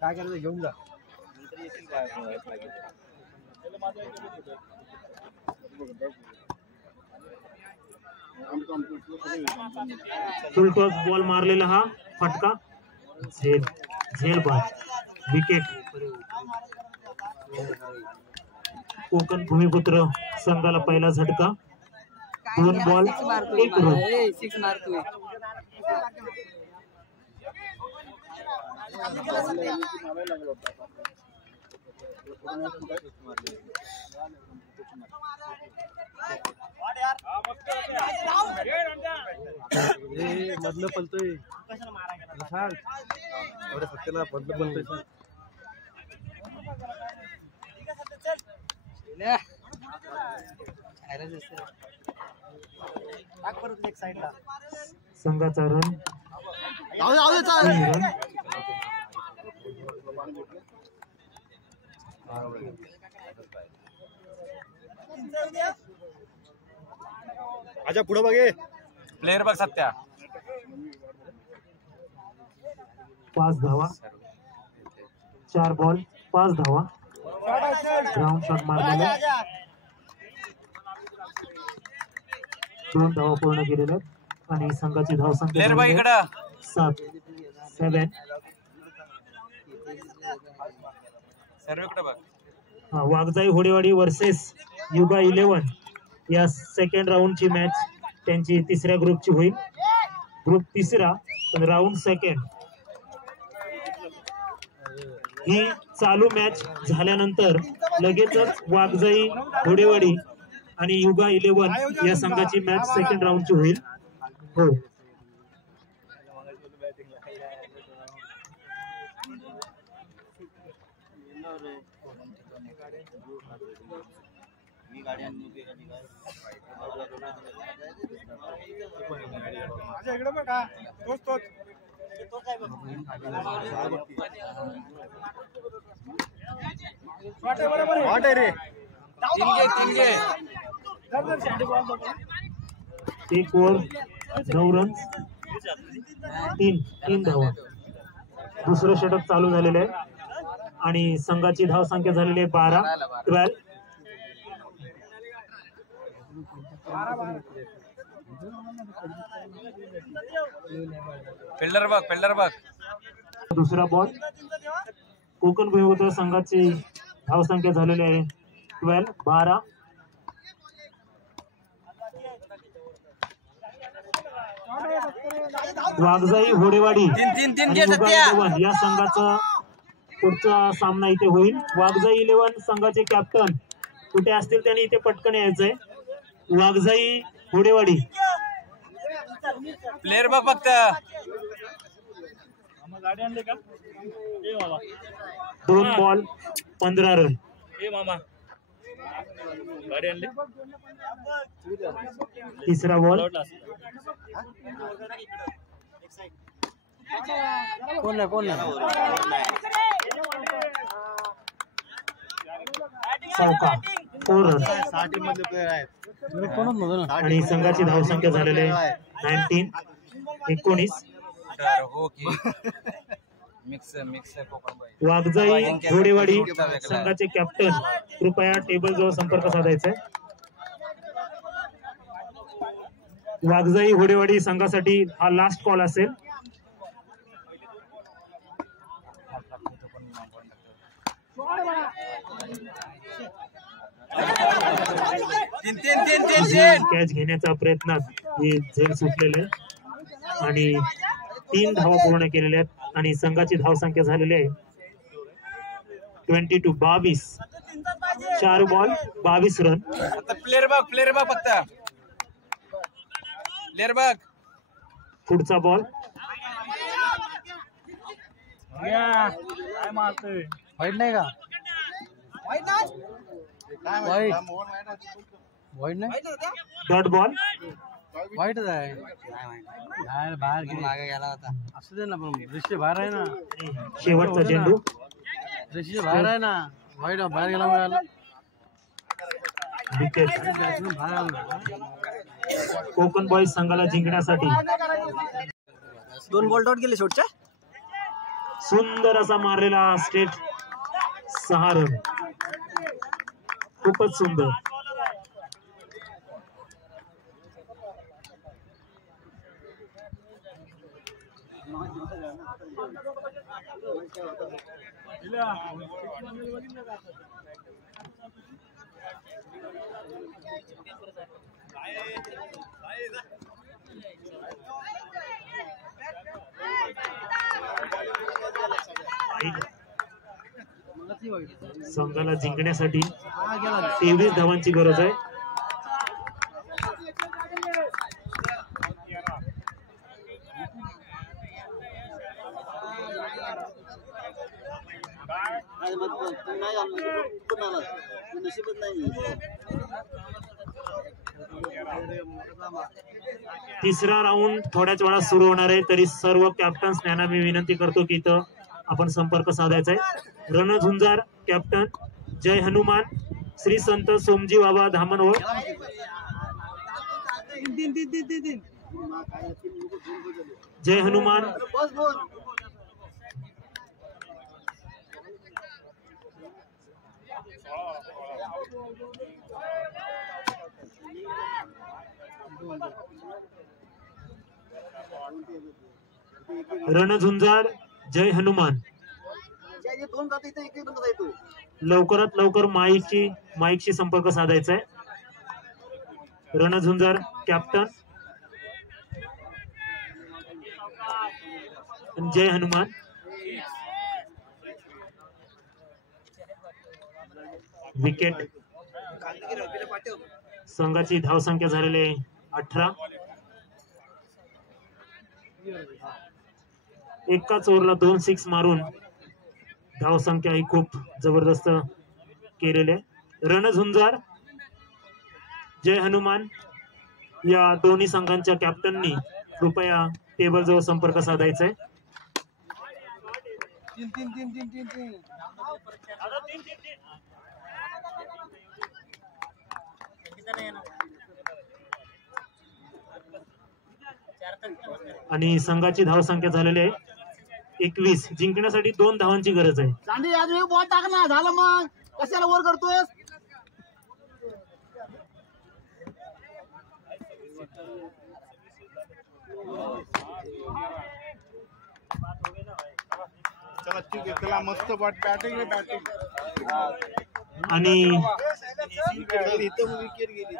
काय करायचं घेऊन जा. फुलटॉस बॉल मारलेला हा फटका, झेल बाद, विकेट. कोकण भूमिपुत्र संघाला पहिला झटका. 2 बॉल 1 रन. मधलं पलतोय फक्तला मधलं पलतोय. संघाचा रन 3 रन. आजा पुढे बघे. प्लेयर बघ सत्या. 5 धावा, 4 बॉल 5 धावा. ग्राउंड शॉट मारलेला, 2 धावा पूर्ण केलेल्या आणि संघाची धावसंख्या 7. वाघजाई होडेवाडी वर्सेस युगा 11 या सेकंड राऊंडची मॅच त्यांची तिसऱ्या ग्रुपची होईल. ग्रुप तिसरा राऊंड सेकंड. ही चालू मॅच झाल्यानंतर लगेचच वाघजाई होडेवाडी आणि युगा 11 या संघाची मॅच सेकंड राऊंडची होईल. हो, एक ओव्हर 9 रन 3 धावा. दुसरं षटक चालू झालेलं आहे आणि संघाची धावसंख्या झालेली आहे 12. फिल्डर बघ. दुसरा बॉल. कोकण भूमिपुत्र संघाची धावसंख्या झालेली आहे 12. वाघजाई होडेवाडी या संघाचा पुढचा सामना इथे होईल. वाघजाई 11 संघाचे कॅप्टन कुठे असतील त्यांनी इथे पटकन यायचंय. वाघजाई होडेवाडी प्लेयर बघ फक्त. 2 बॉल 15 रन. तिसरा बॉल. चौका 4 रन. आणि संघाची धावसंख्या झालेली आहे 19. वाघजाई घोडेवाडी संघाचे कॅप्टन कृपया टेबल जवळ संपर्क साधायचा. वाघजाई घोडेवाडी संघासाठी हा लास्ट कॉल असेल. कॅच घेण्याचा प्रयत्नात हे झेल सुटलेले आणि 3 धावा पूर्ण केलेल्या आहेत आणि संघाची धावसंख्या झालेली आहे 22. 4 बॉल 22 रन. प्लेयर बघ फक्त. प्लेयर बघ. पुढचा बॉल. वाईट नाही का? वाईट नाही. Dot ball. वाईटच आहे बाहेर बाहेर गेला होता असू दे ना पण दृश्य बाहेर आहे ना शेवटचा चेंडू दृश्य बाहेर आहे ना वाईट बाहेर गेला मिळाला विकेट. बाहेर आला कोकण बॉईज संघाला जिंकण्यासाठी 2 बॉल आउट गेले शेवटच्या सुंदर असा मारलेला स्ट्रेट 6 रन. खूपच सुंदर. संघाला जिंकण्यासाठी 23 धावांची गरज आहे. तिसरा राऊंड थोड्याच वेळात सुरू होणार आहे. तरी सर्व कॅप्टन्स यांना मी विनंती करतो की इथं आपण संपर्क साधायचा आहे. रणझुंजार कॅप्टन जय हनुमान श्री संत सोमजी बाबा धामणवळ. जय हनुमान. रणझुंजार जय हनुमान. लवकरात लवकर माईकशी संपर्क साधायचा आहे. रणझुंजार कॅप्टन जय हनुमान. विकेट. संघाची धावसंख्या झालेली 18. एकाच ओव्हरला 2 सिक्स मारून धावसंख्या ही खूप जबरदस्त केलेली आहे. रणझुंजार जय हनुमान या दोन्ही संघांच्या कॅप्टननी कृपया टेबल जवळ संपर्क साधायचा आहे. आणि संघाची धावसंख्या झालेली आहे 21. जिंकण्यासाठी 2 धावांची गरज आहे. चांदी अजून बॉल टाक ना झालं मग कशाला वर करतोय. चला ठीक आहे. चला मस्त बॅटिंग आणि इथं विकेट गेली.